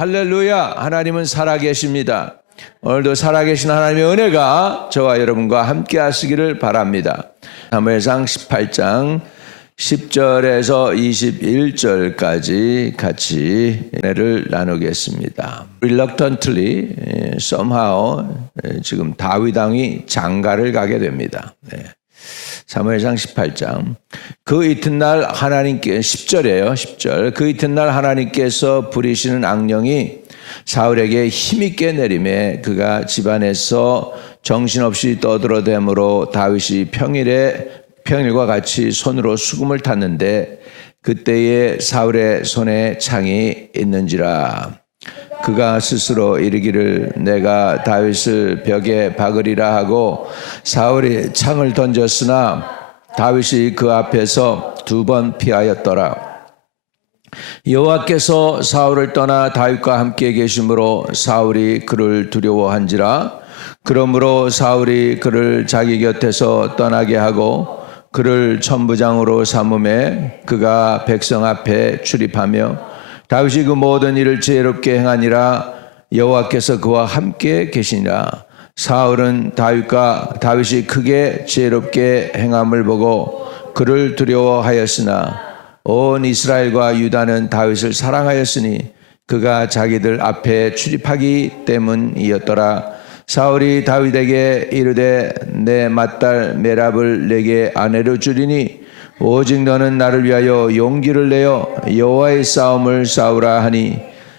할렐루야. 하나님은 살아계십니다. 오늘도 살아계신 하나님의 은혜가 저와 여러분과 함께 하시기를 바랍니다. 사무엘상 18장 10절에서 21절까지 같이 은혜를 나누겠습니다. Reluctantly, somehow 지금 다윗 왕이 장가를 가게 됩니다. 사무엘상 18장. 그 이튿날 하나님께 10절이에요. 10절. 그 이튿날 하나님께서 부리시는 악령이 사울에게 힘있게 내림에 그가 집안에서 정신없이 떠들어대므로 다윗이 평일과 같이 손으로 수금을 탔는데 그때에 사울의 손에 창이 있는지라. 그가 스스로 이르기를 내가 다윗을 벽에 박으리라 하고 사울이 창을 던졌으나 다윗이 그 앞에서 2번 피하였더라. 여호와께서 사울을 떠나 다윗과 함께 계심으로 사울이 그를 두려워한지라. 그러므로 사울이 그를 자기 곁에서 떠나게 하고 그를 천부장으로 삼음에 그가 백성 앞에 출입하며 다윗이 그 모든 일을 지혜롭게 행하니라. 여호와께서 그와 함께 계시니라. 사울은 다윗이 크게 지혜롭게 행함을 보고 그를 두려워하였으나 온 이스라엘과 유다는 다윗을 사랑하였으니 그가 자기들 앞에 출입하기 때문이었더라. 사울이 다윗에게 이르되 내 맏딸 메랍을 내게 아내로 주리니 오직 너는 나를 위하여 용기를 내어 여호와의 싸움을 싸우라 하니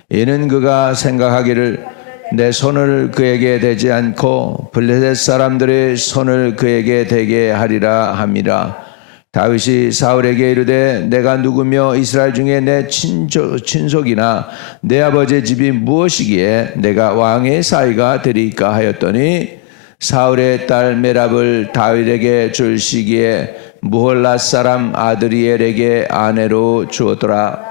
이는 그가 생각하기를 내 손을 그에게 대지 않고 블레셋 사람들의 손을 그에게 대게 하리라 함이라. 다윗이 사울에게 이르되 내가 누구며 이스라엘 중에 내 친족이나 내 아버지의 집이 무엇이기에 내가 왕의 사위가 되리까 하였더니 사울의 딸 메랍을 다윗에게 줄 시기에 무홀라 사람 아드리엘에게 아내로 주었더라.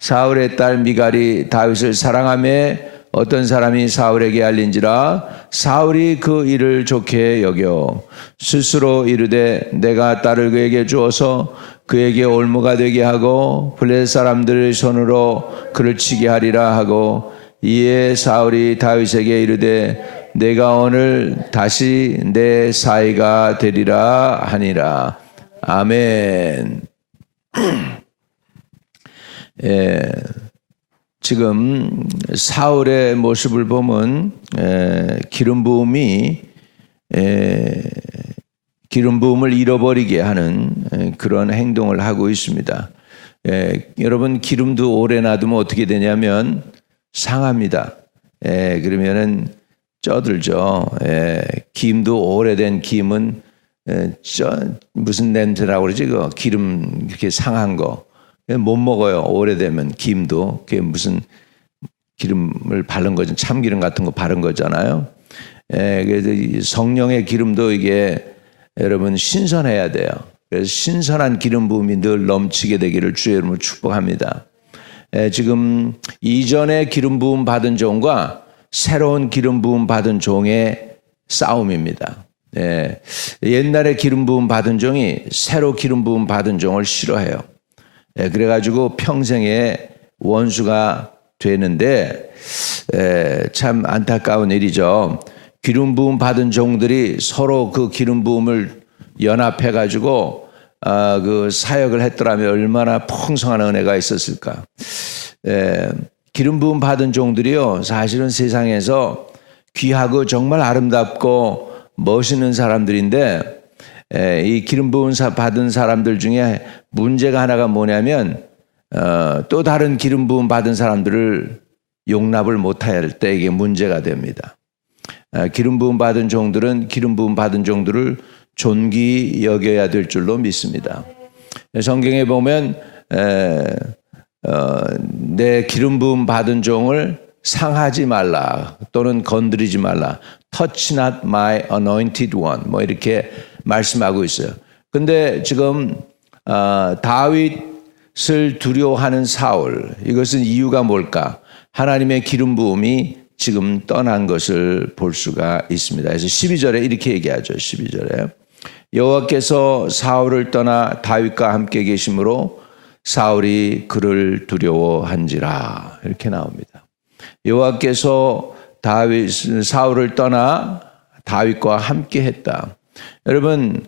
사울의 딸 미갈이 다윗을 사랑하며 어떤 사람이 사울에게 알린지라. 사울이 그 일을 좋게 여겨 스스로 이르되 내가 딸을 그에게 주어서 그에게 올무가 되게 하고 블레셋 사람들의 손으로 그를 치게 하리라 하고 이에 사울이 다윗에게 이르되 내가 오늘 다시 내 사위가 되리라 하니라. 아멘. 지금 사울의 모습을 보면 기름 부음을 잃어버리게 하는 그런 행동을 하고 있습니다. 여러분 기름도 오래 놔두면 어떻게 되냐면 상합니다. 그러면은 쪄들죠. 김도 오래된 김은 무슨 냄새라고 그러지? 그 기름 이렇게 상한 거 못 먹어요. 오래되면 김도 그게 무슨 기름을 바른 거죠. 참기름 같은 거 바른 거잖아요. 그래서 성령의 기름도 이게 여러분 신선해야 돼요. 그래서 신선한 기름 부음이 늘 넘치게 되기를 주의 이름으로 축복합니다. 지금 이전에 기름 부음 받은 종과 새로운 기름 부음 받은 종의 싸움입니다. 옛날에 기름 부음 받은 종이 새로 기름 부음 받은 종을 싫어해요. 그래가지고 평생의 원수가 되는데 참 안타까운 일이죠. 기름 부음 받은 종들이 서로 그 기름 부음을 연합해가지고 그 사역을 했더라면 얼마나 풍성한 은혜가 있었을까. 기름 부음 받은 종들이요 사실은 세상에서 귀하고 정말 아름답고 멋있는 사람들인데 이 기름 부음 받은 사람들 중에 문제가 하나가 뭐냐면 또 다른 기름 부음 받은 사람들을 용납을 못할 때 이게 문제가 됩니다. 기름 부음 받은 종들은 기름 부음 받은 종들을 존귀 여겨야 될 줄로 믿습니다. 성경에 보면 내 기름 부음 받은 종을 상하지 말라 또는 건드리지 말라. Touch not my anointed one. 뭐 이렇게 말씀하고 있어요. 근데 지금 다윗을 두려워하는 사울, 이것은 이유가 뭘까? 하나님의 기름 부음이 지금 떠난 것을 볼 수가 있습니다. 그래서 12절에 이렇게 얘기하죠. 12절에 여호와께서 사울을 떠나 다윗과 함께 계심으로 사울이 그를 두려워한지라, 이렇게 나옵니다. 여호와께서 사울을 떠나 다윗과 함께 했다. 여러분,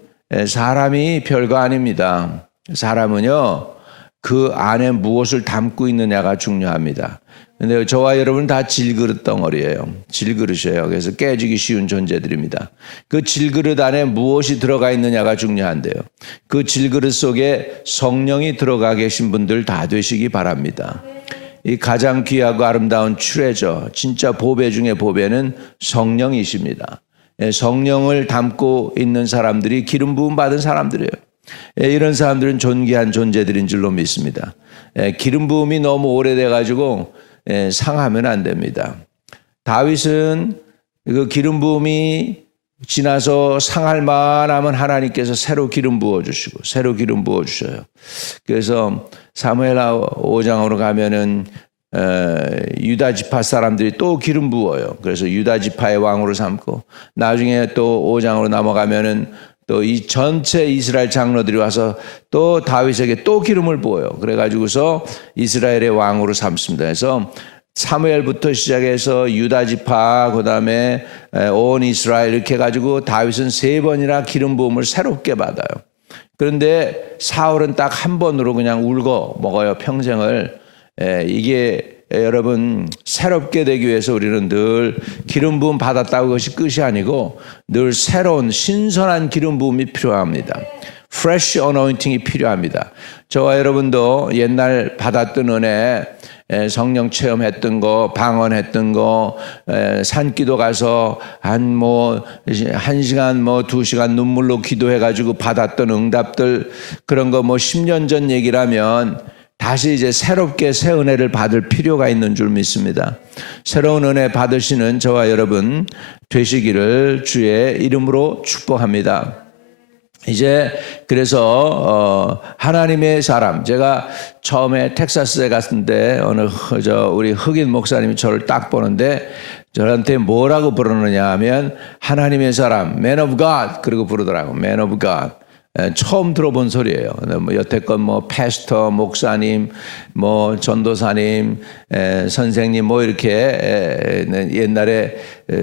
사람이 별거 아닙니다. 사람은요, 그 안에 무엇을 담고 있느냐가 중요합니다. 근데 저와 여러분은 다 질그릇 덩어리예요. 질그릇이에요. 그래서 깨지기 쉬운 존재들입니다. 그 질그릇 안에 무엇이 들어가 있느냐가 중요한데요. 그 질그릇 속에 성령이 들어가 계신 분들 다 되시기 바랍니다. 이 가장 귀하고 아름다운 트레저, 진짜 보배 중에 보배는 성령이십니다. 성령을 담고 있는 사람들이 기름 부음 받은 사람들이에요. 이런 사람들은 존귀한 존재들인 줄로 믿습니다. 기름 부음이 너무 오래돼 가지고 상하면 안 됩니다. 다윗은 그 기름 부음이 지나서 상할 만하면 하나님께서 새로 기름 부어주시고 새로 기름 부어주셔요. 그래서 사무엘 5장으로 가면은 유다 지파 사람들이 또 기름 부어요. 그래서 유다 지파의 왕으로 삼고, 나중에 또 5장으로 넘어가면은 또 이 전체 이스라엘 장로들이 와서 또 다윗에게 또 기름을 부어요. 그래가지고서 이스라엘의 왕으로 삼습니다. 그래서 사무엘부터 시작해서 유다 지파, 그다음에 온 이스라엘 이렇게 해가지고 다윗은 3번이나 기름 부음을 새롭게 받아요. 그런데 사울은 딱 한 번으로 그냥 울고 먹어요, 평생을. 이게 여러분, 새롭게 되기 위해서 우리는 늘 기름 부음 받았다고 그것이 끝이 아니고 늘 새로운 신선한 기름 부음이 필요합니다. Fresh anointing이 필요합니다. 저와 여러분도 옛날 받았던 은혜, 성령 체험했던 거, 방언했던 거, 산기도 가서 한 1시간, 2시간 눈물로 기도해가지고 받았던 응답들, 그런 거 10년 전 얘기라면 다시 이제 새롭게 새 은혜를 받을 필요가 있는 줄 믿습니다. 새로운 은혜 받으시는 저와 여러분 되시기를 주의 이름으로 축복합니다. 이제 그래서 하나님의 사람, 제가 처음에 텍사스에 갔는데 우리 흑인 목사님이 저를 딱 보는데 저한테 뭐라고 부르느냐 하면 하나님의 사람, Man of God, 그러고 부르더라고. Man of God. 처음 들어본 소리예요. 여태껏 패스터, 목사님, 전도사님, 선생님 이렇게 옛날에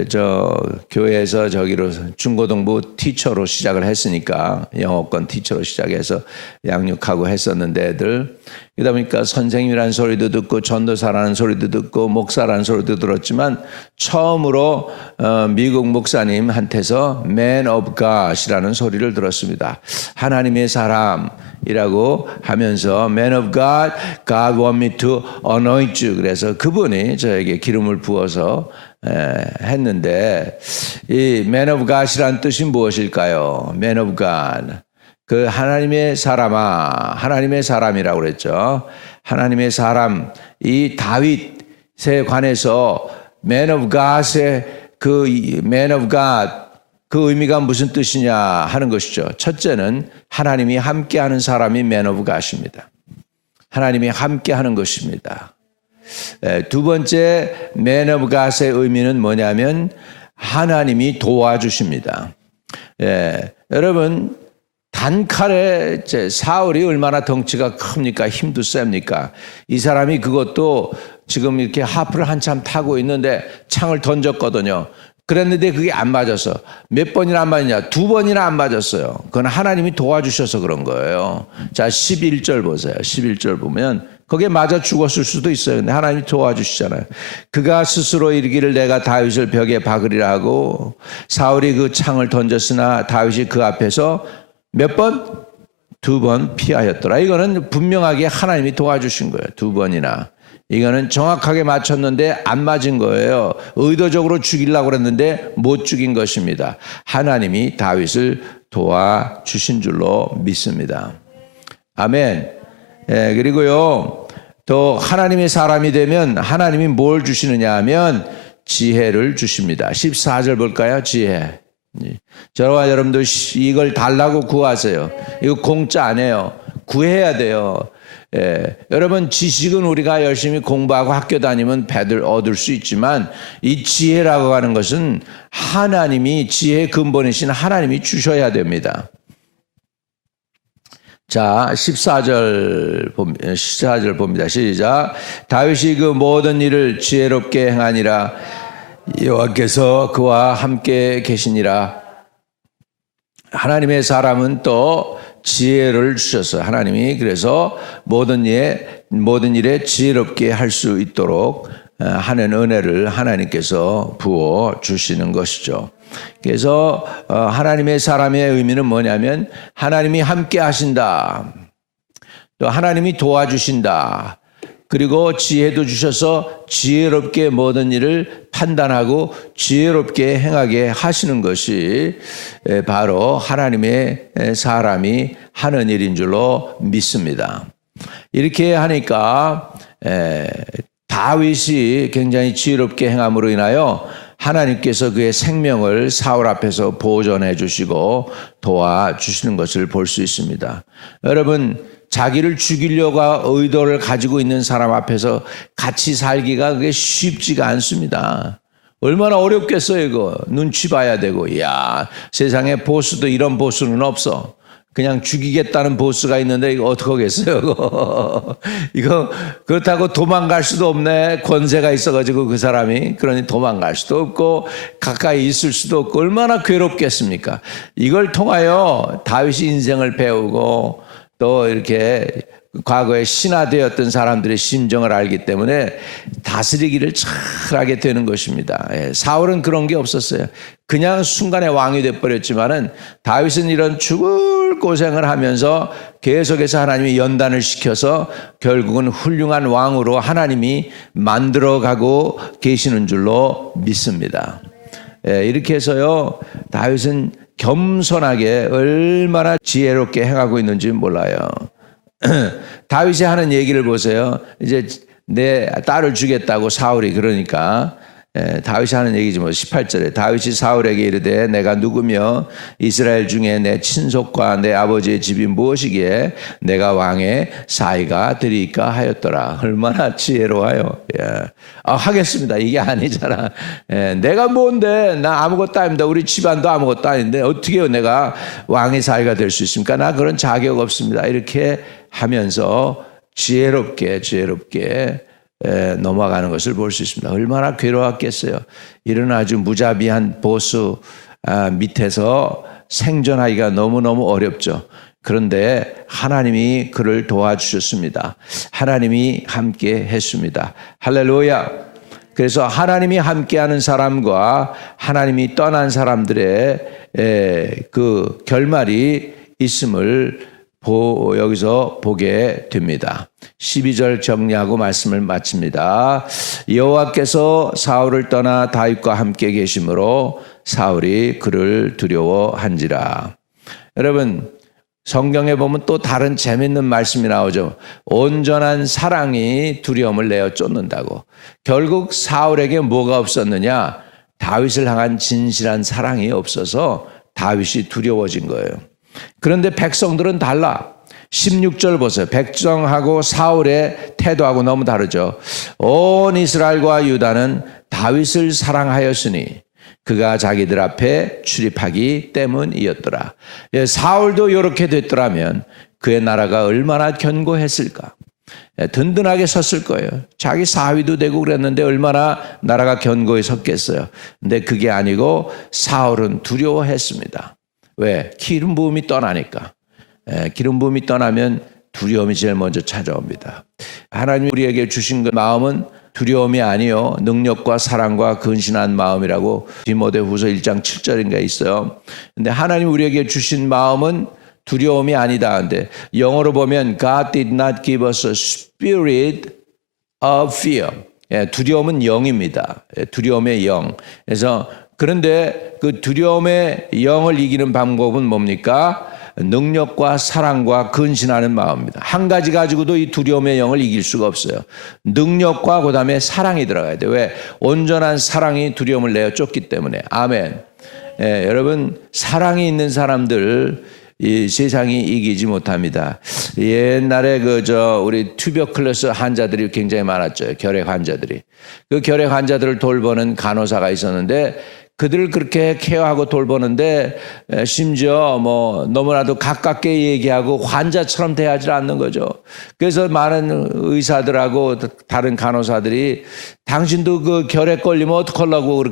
저 교회에서 저기로 중고등부 티처로 시작을 했으니까, 영어권 티처로 시작해서 양육하고 했었는데 애들, 그러다 보니까 선생님이라는 소리도 듣고 전도사라는 소리도 듣고 목사라는 소리도 들었지만 처음으로 미국 목사님한테서 Man of God이라는 소리를 들었습니다. 하나님의 사람이라고 하면서 Man of God, God want me to anoint you. 그래서 그분이 저에게 기름을 부어서 했는데, 이 Man of God이란 뜻이 무엇일까요? Man of God. 그 하나님의 사람아, 하나님의 사람이라고 그랬죠. 하나님의 사람, 이 다윗에 관해서 Man of God의 그 Man of God, 그 의미가 무슨 뜻이냐 하는 것이죠. 첫째는 하나님이 함께하는 사람이 Man of God입니다. 하나님이 함께하는 것입니다. 두 번째 Man of God의 의미는 뭐냐면 하나님이 도와주십니다. 여러분, 단칼에 사울이 얼마나 덩치가 큽니까? 힘도 셉니까? 이 사람이 그것도 지금 이렇게 하프를 한참 타고 있는데 창을 던졌거든요. 그랬는데 그게 안 맞았어. 몇 번이나 안 맞냐? 2번이나 안 맞았어요. 그건 하나님이 도와주셔서 그런 거예요. 자, 11절 보세요. 11절 보면 거기에 맞아 죽었을 수도 있어요. 근데 하나님이 도와주시잖아요. 그가 스스로 이르기를 내가 다윗을 벽에 박으리라 하고 사울이 그 창을 던졌으나 다윗이 그 앞에서 몇 번? 2번 피하였더라. 이거는 분명하게 하나님이 도와주신 거예요. 2번이나. 이거는 정확하게 맞췄는데 안 맞은 거예요. 의도적으로 죽이려고 그랬는데 못 죽인 것입니다. 하나님이 다윗을 도와주신 줄로 믿습니다. 아멘. 예, 그리고요, 또 하나님의 사람이 되면 하나님이 뭘 주시느냐 하면 지혜를 주십니다. 14절 볼까요? 지혜. 저와 여러분도 이걸 달라고 구하세요. 이거 공짜 아니에요. 구해야 돼요. 예, 여러분 지식은 우리가 열심히 공부하고 학교 다니면 배들 얻을 수 있지만 이 지혜라고 하는 것은 하나님이 지혜의 근본이신 하나님이 주셔야 됩니다. 자, 14절 봅니다. 시작. 다윗이 그 모든 일을 지혜롭게 행하니라. 여호와께서 그와 함께 계시니라. 하나님의 사람은 또 지혜를 주셔서 하나님이 그래서 모든 일에 지혜롭게 할 수 있도록 하는 은혜를 하나님께서 부어 주시는 것이죠. 그래서 하나님의 사람의 의미는 뭐냐면 하나님이 함께 하신다. 또 하나님이 도와주신다. 그리고 지혜도 주셔서 지혜롭게 모든 일을 판단하고 지혜롭게 행하게 하시는 것이 바로 하나님의 사람이 하는 일인 줄로 믿습니다. 이렇게 하니까 다윗이 굉장히 지혜롭게 행함으로 인하여 하나님께서 그의 생명을 사울 앞에서 보존해 주시고 도와주시는 것을 볼 수 있습니다. 여러분, 자기를 죽이려고 의도를 가지고 있는 사람 앞에서 같이 살기가 그게 쉽지가 않습니다. 얼마나 어렵겠어요, 이거. 눈치 봐야 되고. 야, 세상에 보스도 이런 보스는 없어. 그냥 죽이겠다는 보스가 있는데 이거 어떡하겠어요, 이거. 이거 그렇다고 도망갈 수도 없네. 권세가 있어가지고 그 사람이. 그러니 도망갈 수도 없고 가까이 있을 수도 없고 얼마나 괴롭겠습니까? 이걸 통하여 다윗이 인생을 배우고 또 이렇게 과거에 신하되었던 사람들의 심정을 알기 때문에 다스리기를 잘하게 되는 것입니다. 사울은 그런 게 없었어요. 그냥 순간에 왕이 돼버렸지만은 다윗은 이런 죽을 고생을 하면서 계속해서 하나님이 연단을 시켜서 결국은 훌륭한 왕으로 하나님이 만들어가고 계시는 줄로 믿습니다. 이렇게 해서요, 다윗은 겸손하게 얼마나 지혜롭게 행하고 있는지 몰라요. 다윗이 하는 얘기를 보세요. 이제 내 딸을 주겠다고 사울이 그러니까 다윗이 하는 얘기지 뭐. 18절에 다윗이 사울에게 이르되 내가 누구며 이스라엘 중에 내 친속과 내 아버지의 집이 무엇이기에 내가 왕의 사위가 되리까 하였더라. 얼마나 지혜로워요. 하겠습니다. 이게 아니잖아. 내가 뭔데, 나 아무것도 아닙니다. 우리 집안도 아무것도 아닌데 어떻게 내가 왕의 사위가 될 수 있습니까? 나 그런 자격 없습니다. 이렇게 하면서 지혜롭게 넘어가는 것을 볼 수 있습니다. 얼마나 괴로웠겠어요. 이런 아주 무자비한 보스 밑에서 생존하기가 너무너무 어렵죠. 그런데 하나님이 그를 도와주셨습니다. 하나님이 함께 했습니다. 할렐루야. 그래서 하나님이 함께하는 사람과 하나님이 떠난 사람들의 그 결말이 있음을 여기서 보게 됩니다. 12절 정리하고 말씀을 마칩니다. 여호와께서 사울을 떠나 다윗과 함께 계심으로 사울이 그를 두려워한지라. 여러분, 성경에 보면 또 다른 재밌는 말씀이 나오죠. 온전한 사랑이 두려움을 내어 쫓는다고. 결국 사울에게 뭐가 없었느냐? 다윗을 향한 진실한 사랑이 없어서 다윗이 두려워진 거예요. 그런데 백성들은 달라. 16절 보세요. 백성하고 사울의 태도하고 너무 다르죠. 온 이스라엘과 유다는 다윗을 사랑하였으니 그가 자기들 앞에 출입하기 때문이었더라. 사울도 이렇게 됐더라면 그의 나라가 얼마나 견고했을까. 든든하게 섰을 거예요. 자기 사위도 되고 그랬는데 얼마나 나라가 견고히 섰겠어요. 근데 그게 아니고 사울은 두려워했습니다. 왜? 기름 부음이 떠나니까. 기름 부음이 떠나면 두려움이 제일 먼저 찾아옵니다. 하나님이 우리에게 주신 그 마음은 두려움이 아니요 능력과 사랑과 근신한 마음이라고 디모데후서 1장 7절인가 있어요. 근데 하나님이 우리에게 주신 마음은 두려움이 아니다. 근데 영어로 보면 God did not give us a spirit of fear. 두려움은 영입니다. 두려움의 영. 그래서 그런데 그 두려움의 영을 이기는 방법은 뭡니까? 능력과 사랑과 근신하는 마음입니다. 한 가지 가지고도 이 두려움의 영을 이길 수가 없어요. 능력과 그다음에 사랑이 들어가야 돼요. 왜? 온전한 사랑이 두려움을 내어 쫓기 때문에. 아멘. 여러분, 사랑이 있는 사람들 이 세상이 이기지 못합니다. 옛날에 우리 튜버클러스 환자들이 굉장히 많았죠. 결핵 환자들이. 그 결핵 환자들을 돌보는 간호사가 있었는데 그들을 그렇게 케어하고 돌보는데 심지어 너무나도 가깝게 얘기하고 환자처럼 대하지 않는 거죠. 그래서 많은 의사들하고 다른 간호사들이 당신도 그 결핵 걸리면 어떡하려고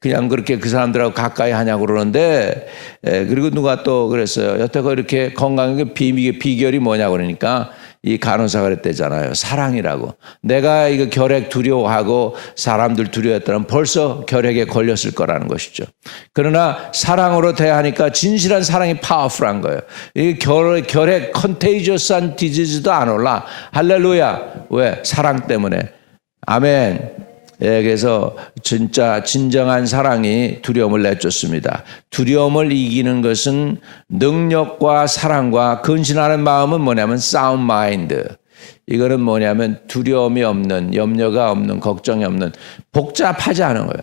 그냥 그렇게 그 사람들하고 가까이 하냐고 그러는데, 그리고 누가 또 그랬어요. 여태껏 이렇게 건강하게 비결이 뭐냐고 그러니까 이 간호사가 그랬대잖아요. 사랑이라고. 내가 이거 결핵 두려워하고 사람들 두려워했다면 벌써 결핵에 걸렸을 거라는 것이죠. 그러나 사랑으로 대하니까 진실한 사랑이 파워풀한 거예요. 이 결핵 컨테이저스한 디지즈도 안 올라. 할렐루야. 왜? 사랑 때문에. 아멘. 그래서 진정한 사랑이 두려움을 내쫓습니다. 두려움을 이기는 것은 능력과 사랑과 근신하는 마음은 뭐냐면 sound mind. 이거는 뭐냐면 두려움이 없는, 염려가 없는, 걱정이 없는, 복잡하지 않은 거예요.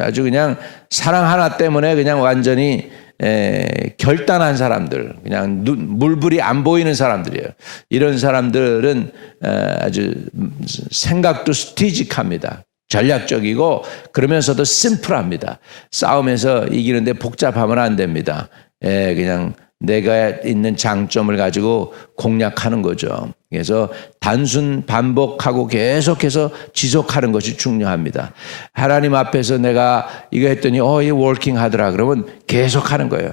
아주 그냥 사랑 하나 때문에 그냥 완전히 결단한 사람들, 그냥 물불이 안 보이는 사람들이에요. 이런 사람들은 아주 생각도 스트레이직합니다. 전략적이고 그러면서도 심플합니다. 싸움에서 이기는데 복잡하면 안 됩니다. 그냥 내가 있는 장점을 가지고 공략하는 거죠. 그래서 단순 반복하고 계속해서 지속하는 것이 중요합니다. 하나님 앞에서 내가 이거 했더니 이 워킹 하더라 그러면 계속하는 거예요.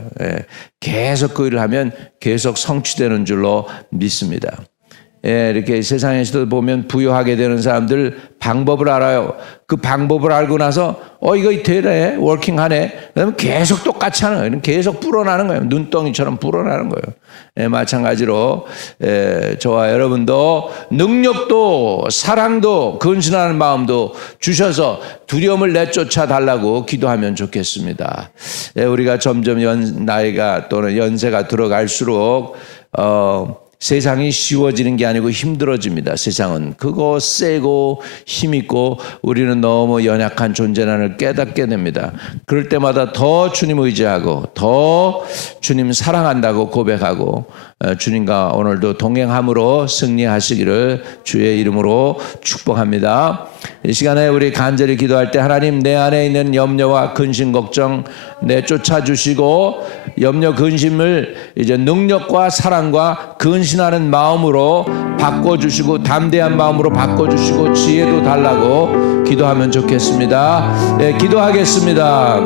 계속 그 일을 하면 계속 성취되는 줄로 믿습니다. 이렇게 세상에서도 보면 부유하게 되는 사람들 방법을 알아요. 그 방법을 알고 나서 이거 되네, 워킹하네. 그러면 계속 똑같이 하는 거예요. 계속 불어나는 거예요. 눈덩이처럼 불어나는 거예요. 마찬가지로 저와 여러분도 능력도 사랑도 근신하는 마음도 주셔서 두려움을 내쫓아 달라고 기도하면 좋겠습니다. 우리가 점점 나이가 또는 연세가 들어갈수록 세상이 쉬워지는 게 아니고 힘들어집니다. 세상은 크고 세고 힘있고 우리는 너무 연약한 존재라는 깨닫게 됩니다. 그럴 때마다 더 주님 의지하고 더 주님 사랑한다고 고백하고 주님과 오늘도 동행함으로 승리하시기를 주의 이름으로 축복합니다. 이 시간에 우리 간절히 기도할 때 하나님 내 안에 있는 염려와 근심 걱정 내쫓아 주시고 염려 근심을 이제 능력과 사랑과 근신하는 마음으로 바꿔주시고 담대한 마음으로 바꿔주시고 지혜도 달라고 기도하면 좋겠습니다. 기도하겠습니다.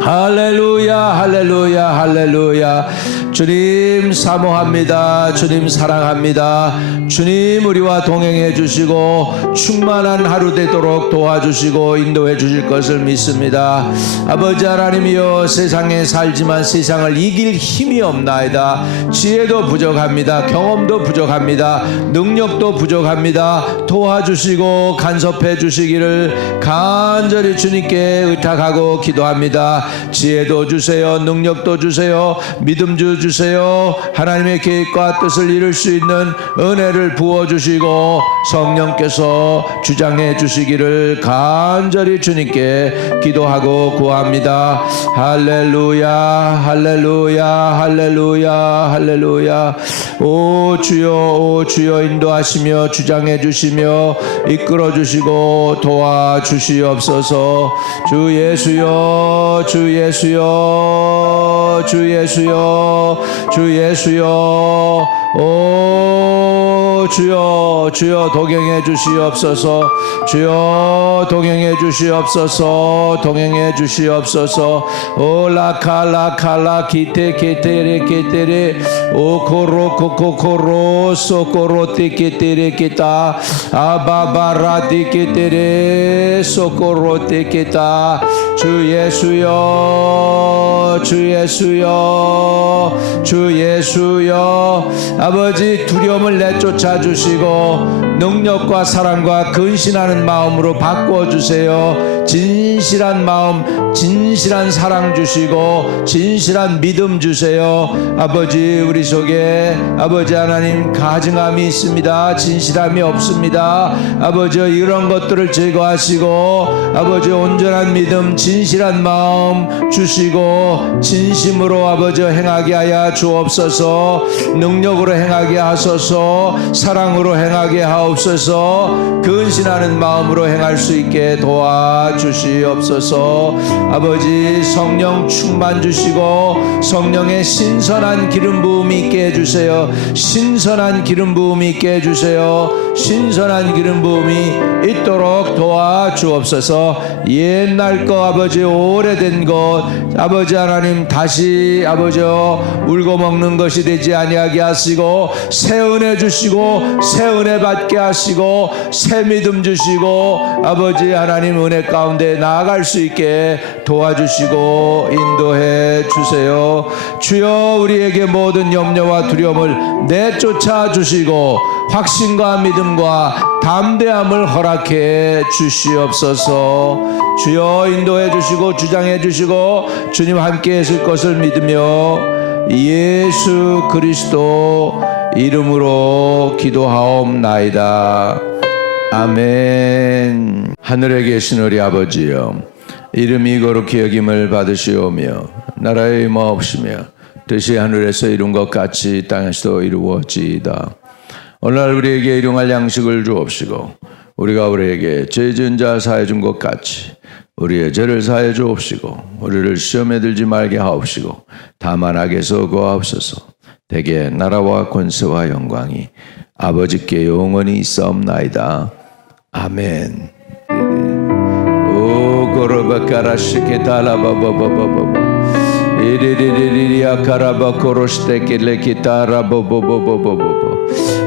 할렐루야 할렐루야 할렐루야. 주님 사모합니다. 주님 사랑합니다. 주님 우리와 동행해 주시고 충만한 하루 되도록 도와주시고 인도해 주실 것을 믿습니다. 아버지 하나님이여, 세상에 살지만 세상을 이길 힘이 없나이다. 지혜도 부족합니다. 경험도 부족합니다. 능력도 부족합니다. 도와주시고 간섭해 주시기를 간절히 주님께 의탁하고 기도합니다. 지혜도 주세요. 능력도 주세요. 믿음도 주세요. 하나님의 계획과 뜻을 이룰 수 있는 은혜를 부어주시고 성령께서 주장해 주시기를 간절히 주님께 기도하고 구합니다. 할렐루야 할렐루야 할렐루야 할렐루야. 오 주여 인도하시며 주장해 주시며 이끌어 주시고 도와주시옵소서. 주 예수여 주 예수여 주 예수여 주 예수여. 오 주여 동행해 주시옵소서. 주여 동행해 주시옵소서. 동행해 주시옵소서. 오 라칼라칼라 기테 게테레 게테레 오 코로 코코코로 소코로 테게테레 게타 아바바라 테게테레 소코로 테게타. 주 예수여 주 예수여 주 예수여. 아버지 두려움을 내쫓아 주시고 능력과 사랑과 근신하는 마음으로 바꾸어 주세요. 진실한 마음, 진실한 사랑 주시고 진실한 믿음 주세요. 아버지, 우리 속에 아버지 하나님 가증함이 있습니다. 진실함이 없습니다. 아버지, 이런 것들을 제거하시고 아버지 온전한 믿음, 진실한 마음 주시고 진심으로 아버지 행하게 하여 주옵소서. 능력으로 행하게 하소서. 사랑으로 행하게 하옵소서. 근신하는 마음으로 행할 수 있게 도와주시옵소서. 아버지, 성령 충만 주시고 성령의 신선한 기름 부음이 있게 해주세요. 신선한 기름 부음이 있게 해주세요. 신선한 기름 부음이 있도록 도와주옵소서. 옛날 거 아버지, 오래된 것 아버지 하나님 다시 아버지 울고 먹는 것이 되지 아니하게 하시고 새 은혜 주시고 새 은혜 받게 하시고 새 믿음 주시고 아버지 하나님 은혜 가운데 나아갈 수 있게 도와주시고 인도해 주세요. 주여, 우리에게 모든 염려와 두려움을 내쫓아 주시고 확신과 믿음과 담대함을 허락해 주시옵소서. 주여, 인도해 주시고 주장해 주시고 주님 함께 하실 것을 믿으며 예수 그리스도 이름으로 기도하옵나이다. 아멘. 하늘에 계신 우리 아버지여, 이름이 거룩히 여김을 받으시오며 나라의 임하옵시며 뜻이 하늘에서 이룬 것 같이 땅에서도 이루어지이다. 오늘날 우리에게 일용할 양식을 주옵시고 우리가 우리에게 죄 지은 자 사해 준 것 같이 우리의 죄를 사해 주옵시고 우리를 시험에 들지 말게 하옵시고 다만 악에서 구하옵소서. 대개 나라와 권세와 영광이 아버지께 영원히 있사옵나이다. 아멘. 오 고로바카라시케 달라바바바바바 이리리리리야 카라바코로스테킬레 기타라바바바바바바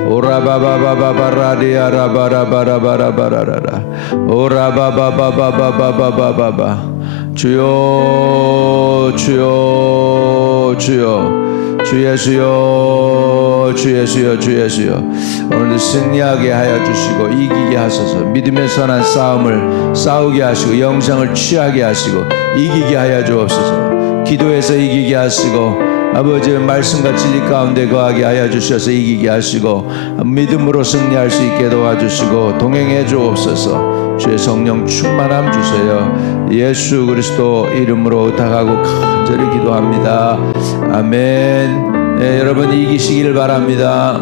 오라바바바바바라디아 라바라바라바라바라라 오라바바바바바바바바바 주여 주여 주여 주 예수여 주 예수여 주 예수여 오늘도 승리하게 하여 주시고 이기게 하소서. 믿음의 선한 싸움을 싸우게 하시고 영생을 취하게 하시고 이기게 하여 주옵소서. 기도해서 이기게 하시고 아버지의 말씀과 진리 가운데 거하게 하여 주셔서 이기게 하시고 믿음으로 승리할 수 있게 도와주시고 동행해 주옵소서. 주의 성령 충만함 주세요. 예수 그리스도 이름으로 다가고 간절히 기도합니다. 아멘. 네, 여러분 이기시길 바랍니다.